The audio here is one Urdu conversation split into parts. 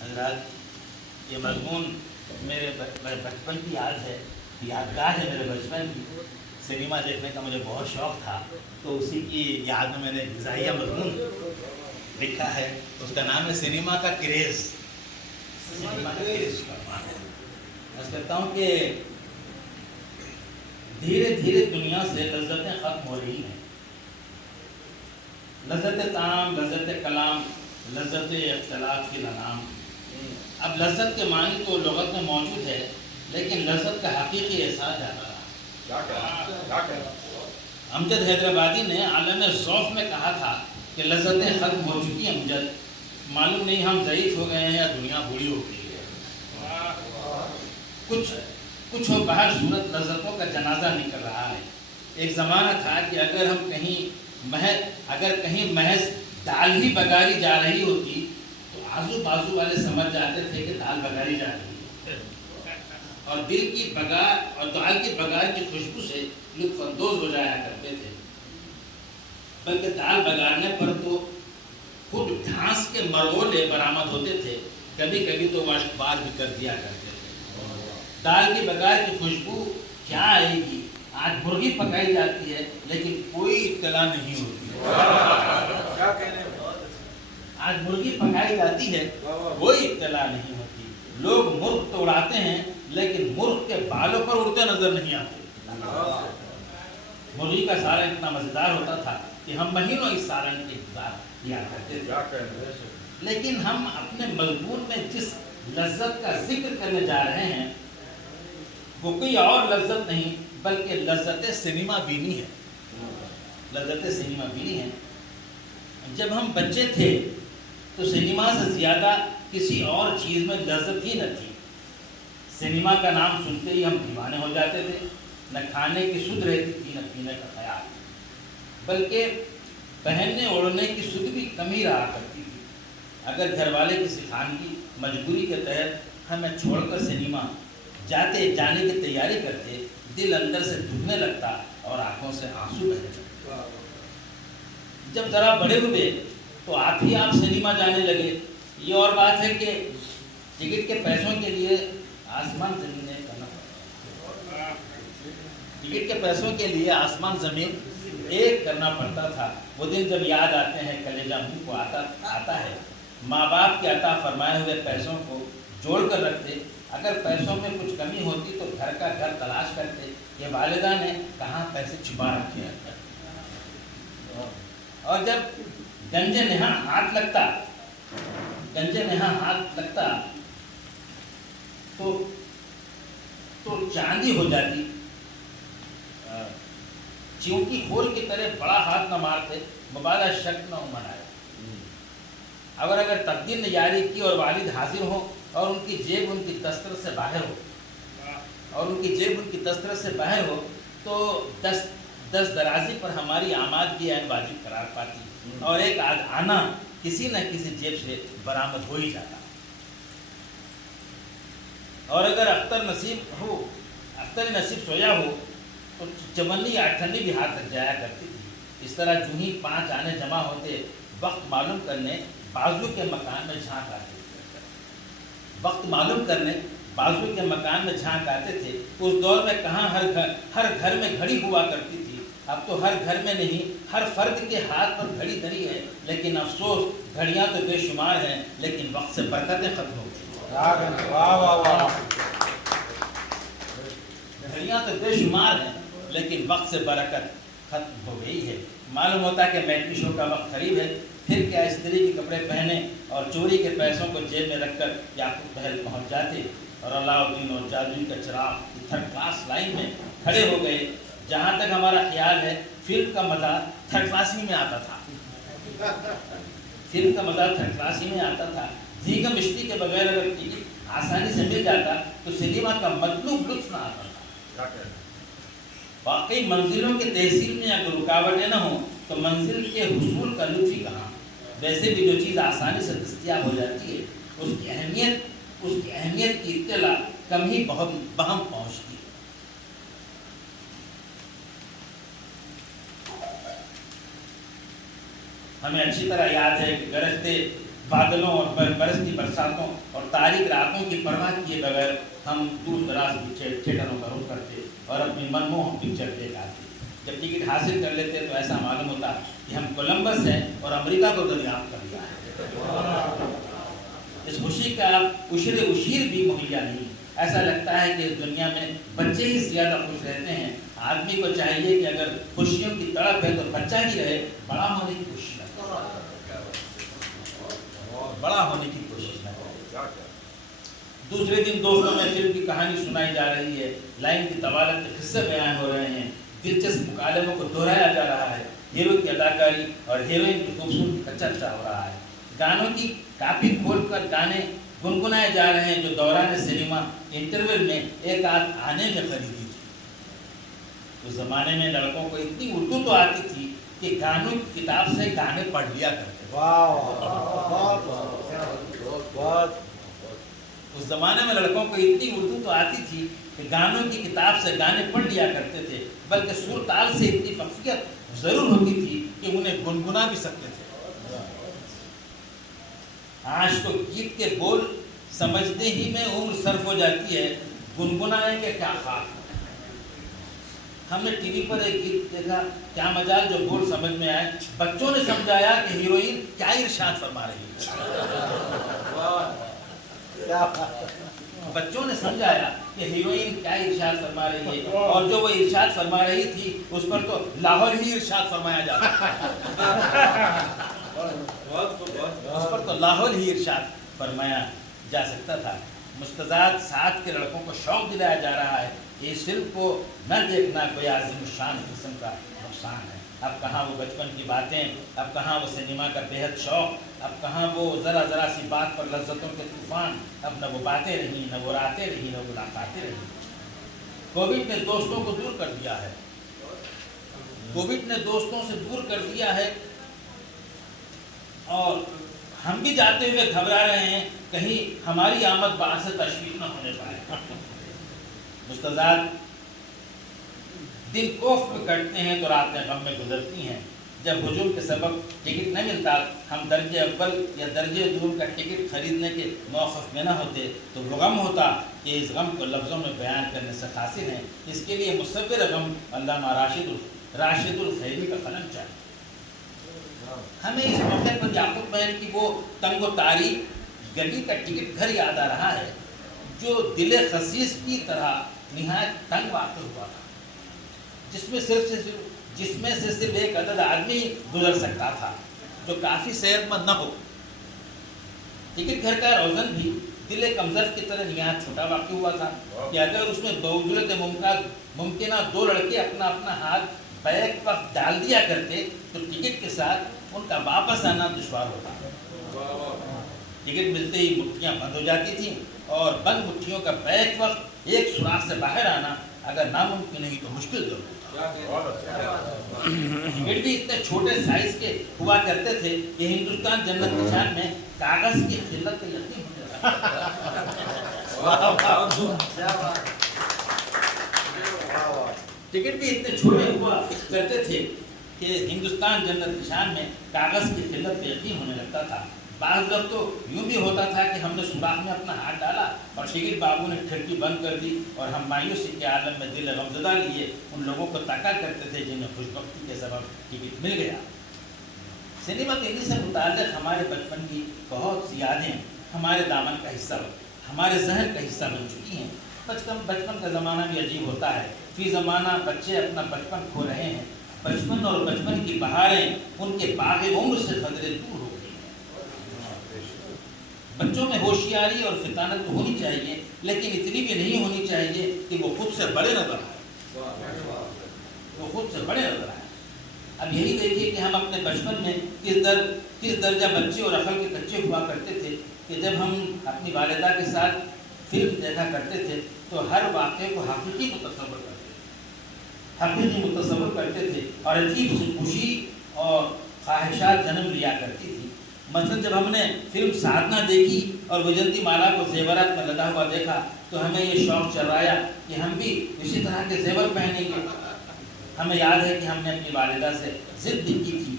حضرات یہ مضمون میرے بچپن کی یاد ہے، یادگار ہے میرے بچپن کی. سنیما دیکھنے کا مجھے بہت شوق تھا، تو اسی کی یاد میں نے غذائیہ مضمون لکھا ہے. اس کا نام ہے سنیما کا کریز. سنیما کا کریز کا میں کہتا ہوں کہ دھیرے دھیرے دنیا سے لذتیں ختم ہو رہی ہیں. لذت طعام، لذت کلام، لذت اختلاف کی لنام. اب لذت کے معنی تو لغت میں موجود ہے، لیکن لذت کا حقیقی احساس جاتا رہا. امجد حیدرآبادی نے عالم ذوق میں کہا تھا کہ لذتیں ختم ہو چکی ہیں امجد، معلوم نہیں ہم ضعیف ہو گئے ہیں یا دنیا بوڑھی ہو گئی ہے. کچھ ہو بہر صورت لذتوں کا جنازہ نکل رہا ہے. ایک زمانہ تھا کہ اگر کہیں محض دال ہی بگاری جا رہی ہوتی تو آزو بازو والے سمجھ جاتے تھے کہ دال بگاری جا رہی ہے، اور دل کی بگار اور دال کی بگار کی خوشبو سے لطف اندوز ہو جایا کرتے تھے. بلکہ دال بگارنے پر تو خود گھاس کے مرغولے برآمد ہوتے تھے، کبھی کبھی تو وہ اشکبار بھی کر دیا کرتے تھے. دال کی بگار کی خوشبو کیا آئے گی؟ آج مرغی پکائی جاتی ہے لیکن کوئی اطلاع نہیں ہوتی. آج مرغی پکائی جاتی ہے، کوئی اطلاع نہیں ہوتی. لوگ مرغ تو اڑاتے ہیں لیکن مرغ کے بالوں پر اڑتے نظر نہیں آتے. مرغی کا سالن اتنا مزیدار ہوتا تھا کہ ہم مہینوں اس سالن کے انتظار کیا کرتے تھے. لیکن ہم اپنے مضمون میں جس لذت کا ذکر کرنے جا رہے ہیں وہ کوئی اور لذت نہیں بلکہ لذت سنیما بینی ہے. لذت سنیما بینی ہے. جب ہم بچے تھے تو سنیما سے زیادہ کسی اور چیز میں لذت ہی نہ تھی. سنیما کا نام سنتے ہی ہم دیوانے ہو جاتے تھے. نہ کھانے کی سدھ رہتی تھی نہ پینے کا خیال، بلکہ پہننے اوڑھنے کی سدھ بھی کم ہی رہا کرتی تھی. اگر گھر والے کسی خانگی مجبوری کے تحت ہمیں چھوڑ کر سنیما جانے کی تیاری کرتے، دل اندر سے دھکنے لگتا اور آنکھوں سے آنسو بہنے لگتے. جب ذرا بڑے ہوئے تو آپ سنیما جانے لگے. یہ اور بات ہے کہ ٹکٹ کے پیسوں کے لیے آسمان زمین کرنا پڑتا. ٹکٹ کے پیسوں کے لیے آسمان زمین ایک کرنا پڑتا تھا. وہ دن جب یاد آتے ہیں کلیجہ منہ کو آتا ہے. ماں باپ کے عطا فرمائے ہوئے پیسوں کو جوڑ کر رکھتے. اگر پیسوں میں کچھ کمی ہوتی تو گھر کا گھر تلاش کرتے کہ والدہ نے کہاں پیسے چھپا رکھے ہیں. اور جب گنج نہاں ہاتھ لگتا تو چاندی ہو جاتی. چونکی خور کی طرح بڑا ہاتھ نہ مارتے، مبالغہ شک نہ منائے. اگر تقدیر نے یاری کی اور والد حاضر ہو اور ان کی جیب ان کی دسترس سے باہر ہو تو دس درازی پر ہماری آمادگی عین واجب قرار پاتی اور ایک آنا کسی نہ کسی جیب سے برآمد ہو ہی جاتا. اور اگر اختر نصیب سویا ہو تو چمنی یا ٹھنڈی بھی ہاتھ لگ جایا کرتی تھی. اس طرح جو ہی 5 آنے جمع ہوتے وقت معلوم کرنے بازو کے مکان میں جھانک آتے تھے. اس دور میں کہاں ہر گھر میں گھڑی ہوا کرتی تھی. اب تو ہر گھر میں نہیں، ہر فرد کے ہاتھ پر گھڑی دھری ہے. لیکن افسوس گھڑیاں تو بے شمار ہیں لیکن وقت سے برکتیں ختم ہو گئی. گھڑیاں تو بے شمار ہیں لیکن وقت سے برکت ختم ہو گئی ہے. معلوم ہوتا کہ میٹنی شو کا وقت قریب ہے. پھر کیا استری کے کپڑے پہنے اور چوری کے پیسوں کو جیب میں رکھ کر یعقوب محل پہنچ جاتے اور علاؤدین اور جادوئی کا چراغ 3rd کلاس لائن میں کھڑے ہو گئے. جہاں تک ہمارا خیال ہے فلم کا مزہ 3rd کلاس ہی میں آتا تھا. دیگم اشتی کے بغیر اگر ٹکٹ آسانی سے مل جاتا تو سنیما کا مطلوب لطف نہ آتا تھا. واقعی منزلوں کے تحصیل میں اگر رکاوٹیں نہ ہوں تو منزل کے حصول کا لطف ہی کہاں. ویسے بھی جو چیز آسانی سے دستیاب ہو جاتی ہے اس کی اہمیت کی اطلاع کم ہی بہم پہنچتی ہے. ہمیں اچھی طرح یاد ہے کہ گرجتے بادلوں اور برستی برساتوں اور تاریک راتوں کی پرواہ کیے بغیر ہم دور دراز تھیٹروں کا رخ کرتے اور اپنی منموہک پکچر دیکھ آتے. جب ٹکٹ حاصل کر لیتے تو ایسا معلوم ہوتا کہ ہم کولمبس ہیں اور امریکہ کو دریافت کر لیا ہے. اس خوشی کا اشر بھی مہیا نہیں. ایسا لگتا ہے کہ اس دنیا میں بچے ہی زیادہ خوش رہتے ہیں. آدمی کو چاہیے کہ اگر خوشیوں کی تڑپ ہے تو بچہ ہی رہے, بڑا ہونے کی کوشش نہ کرے, بڑا ہونے کی کوشش نہ کرے. دوسرے دن دوستوں میں فلم کی کہانی سنائی جا رہی ہے, لائن کی طوالت کے قصے بیان ہو رہے ہیں, دلچسپ مکالموں کو دہرایا جا رہا ہے, ہیرو کی اداکاری اور ہیروئن کی خوبصورتی کا چرچا ہو رہا ہے. گانوں کی کاپی کھول کر گانے گنگنائے جا رہے ہیں جو دوران سنیما انٹرول میں ایک آدھ آنے میں خریدی تھی. اس زمانے میں لڑکوں کو اتنی اردو تو آتی تھی کہ گانوں کی کتاب سے گانے پڑھ لیا کرتے تھے. اس زمانے میں لڑکوں کو اتنی اردو تو آتی تھی کہ گانوں کی کتاب سے گانے پڑھ لیا کرتے تھے, بلکہ سر تال سے اتنی فقیت ضرور ہوتی تھی کہ انہیں گنگنا بھی سکتے تھے. آج تو گیت کے بول سمجھتے ہی میں عمر صرف ہو جاتی ہے, گنگنانے کے کیا خاک. ہم نے ٹی وی پر ایک گیت دیکھا, کیا مجال جو بول سمجھ میں آئے. بچوں نے سمجھایا کہ ہیروئن کیا ارشاد فرما رہی ہے. بچوں نے سمجھایا کہ ہیروئن کیا ارشاد فرما رہی ہے, اور جو وہ ارشاد فرما رہی تھی اس پر تو لاہور ہی ارشاد فرمایا جاتا. اس پر تو لاہور ہی ارشاد فرمایا جا سکتا تھا. مستضاد ساتھ کے لڑکوں کو شوق دلایا جا رہا ہے کہ اس فلم کو نہ دیکھنا کوئی عظیم الشان قسم کا نقصان ہے. اب کہاں وہ بچپن کی باتیں, اب کہاں وہ سنیما کا بے حد شوق, اب کہاں وہ ذرا ذرا سی بات پر لذتوں کے طوفان. اب نہ وہ باتیں رہیں, نہ وہ راتیں رہیں, نہ وہ ملاقاتیں رہیں. کووڈ نے دوستوں کو دور کر دیا ہے, کووڈ نے دوستوں سے دور کر دیا ہے, اور ہم بھی جاتے ہوئے گھبرا رہے ہیں کہیں ہماری آمد باعث تشویش نہ ہونے پائے. مستضاد دن کوف میں کٹتے ہیں تو راتیں غم میں گزرتی ہیں. جب ہجوم کے سبب ٹکٹ نہ ملتا, ہم درجے اول یا درجے دوم کا ٹکٹ خریدنے کے موقف میں نہ ہوتے تو وہ غم ہوتا کہ اس غم کو لفظوں میں بیان کرنے سے حاصل ہیں. اس کے لیے مصور غم علامہ راشد الخیری کا قلم چاہیے. ہمیں اس موقع پر یعقوب بہن کی وہ تنگ و تاریک گلی کا ٹکٹ گھر یاد آ رہا ہے جو دل خسیس کی طرح نہایت تنگ واقع ہوا تھا, جس میں سے صرف ایک عدد آدمی گزر سکتا تھا جو کافی صحت مند نہ ہو. ٹکٹ گھر کا روزن بھی دل کمزر کی طرح نہایت چھوٹا واقع ہوا تھا کہ اگر اس میں بوجرت ممکنہ دو لڑکے اپنا اپنا ہاتھ بیک وقت ڈال دیا کرتے تو ٹکٹ کے ساتھ ان کا واپس آنا دشوار ہوتا. ٹکٹ ملتے ہی مٹھیاں بند ہو جاتی تھیں, اور بند مٹھیوں کا بیک وقت ایک سوراخ سے باہر آنا اگر ناممکن نہیں تو مشکل ضرور ہوتا. ٹکٹ بھی اتنے چھوٹے سائز کے ہوا کرتے تھے کہ ہندوستان جنت نشان میں کاغذ کی قلت کا یقین ہو جاتا. ٹکٹ بھی اتنے چھوٹے ہوا کرتے تھے کہ ہندوستان جنت نشان میں کاغذ کی قلت پہ یقین ہونے لگتا تھا. بعض وقت تو یوں بھی ہوتا تھا کہ ہم نے سوراخ میں اپنا ہاتھ ڈالا اور ٹکٹ بابو نے کھڑکی بند کر دی, اور ہم مایوسی کے عالم میں دل غمزدہ لیے ان لوگوں کو تاکا کرتے تھے جنہیں خوشبختی کے سبب ٹکٹ مل گیا. سنیما تیزی سے متعلق ہمارے بچپن کی بہت سی یادیں ہمارے دامن کا حصہ, ہمارے ذہن کا حصہ بن چکی ہیں. بچپن کا زمانہ بھی عجیب ہوتا ہے. فی زمانہ بچے اپنا بچپن کھو رہے ہیں. بچپن اور بچپن کی بہاریں ان کے باغ عمر سے قدرے دور ہو گئی ہیں. بچوں میں ہوشیاری اور فطانت تو ہونی چاہیے, لیکن اتنی بھی نہیں ہونی چاہیے کہ وہ خود سے بڑے نظر آئے. اب یہی دیکھیے کہ ہم اپنے بچپن میں کس درجہ بچے اور عقل کے کچے ہوا کرتے تھے کہ جب ہم اپنی والدہ کے ساتھ فلم دیکھا کرتے تھے تو ہر واقعے کو حقیقی متصور کرتے تھے اور عجیب سی خوشی اور خواہشات جنم لیا کرتی تھی. مثلا جب ہم نے فلم سادھنا دیکھی اور وجنتی مالا کو زیورات میں لدا ہوا دیکھا تو ہمیں یہ شوق چرایا کہ ہم بھی اسی طرح کے زیور پہنیں گے. ہمیں یاد ہے کہ ہم نے اپنی والدہ سے ضد بھی کی تھی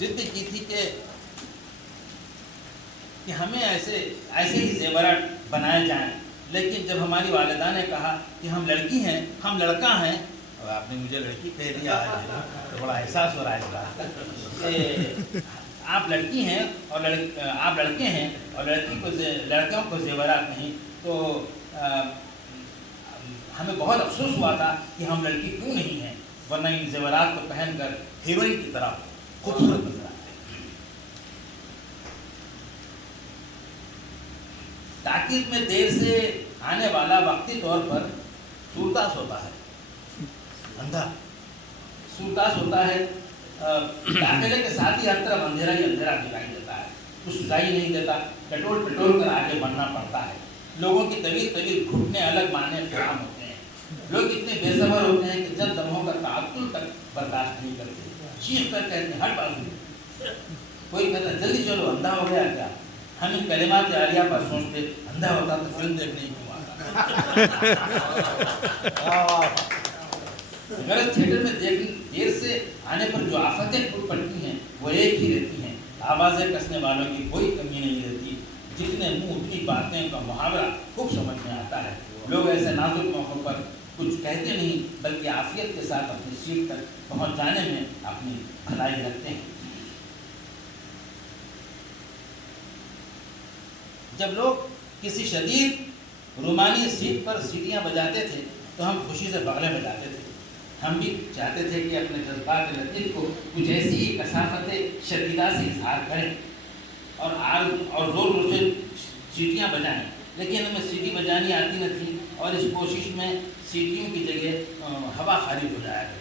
ضد کی تھی کہ ہمیں ایسے ہی زیورات بنائے جائیں، لیکن جب ہماری والدہ نے کہا کہ ہم لڑکی ہیں، ہم لڑکا ہیں، اور آپ نے مجھے لڑکی کہہ دیا ہے تو بڑا احساس ہو رہا ہے اس بات کہ آپ لڑکی ہیں اور آپ لڑکے ہیں اور لڑکیوں کو زیورات نہیں، تو ہمیں بہت افسوس ہوا تھا کہ ہم لڑکی کیوں نہیں ہیں، ورنہ ان زیورات کو پہن کر ہیروئن کی طرح خوبصورت نظر آتے ہیں۔ تاکید میں دیر سے آنے والا وقتی طور پر سورتاس ہوتا ہے، اندھا سورتاس ہوتا ہے، داخلے کے ساتھ ہی ہر طرف اندھیرا ہی اندھیرا دکھائی دیتا ہے، کچھ سنائی نہیں دیتا، ٹٹول کر آگے بڑھنا پڑتا ہے۔ لوگوں کی طویل گھٹنے الگ معنی فراہم ہوتے ہیں، لوگ اتنے بے صبر ہوتے ہیں کہ جب دموں کا تعطل تک برداشت نہیں کرتے، چیخ کر کہتے ہیں ہٹ بازو، کوئی کہتا ہے جلدی چلو اندھا ہو گیا کیا؟ ہم ان کلمات عالیہ پر سوچتے اندھا ہوتا تو فلم دیکھنے کیوں آتا۔ غرض تھیٹر میں دیر سے آنے پر جو آفتیں ٹوٹ پڑتی ہیں وہ ایک ہی رہتی ہیں، آوازیں کسنے والوں کی کوئی کمی نہیں رہتی، جتنے منہ اتنی باتیں کا محاورہ خوب سمجھ میں آتا ہے۔ لوگ ایسے نازک موقعوں پر کچھ کہتے نہیں بلکہ عافیت کے ساتھ اپنی سیٹ تک پہنچ جانے میں اپنی بھلائی رکھتے ہیں۔ جب لوگ کسی شدید رومانی سیٹ پر سیٹیاں بجاتے تھے تو ہم خوشی سے بغلے میں جاتے تھے، ہم بھی چاہتے تھے کہ اپنے جذبات لطیف کو کچھ ایسی کثافت شدیدہ سے اظہار کریں اور زور زور سے سیٹیاں بجائیں، لیکن ہمیں سیٹی بجانی آتی نہ تھی اور اس کوشش میں سیٹیوں کی جگہ ہوا خارج ہو جایا کرتی۔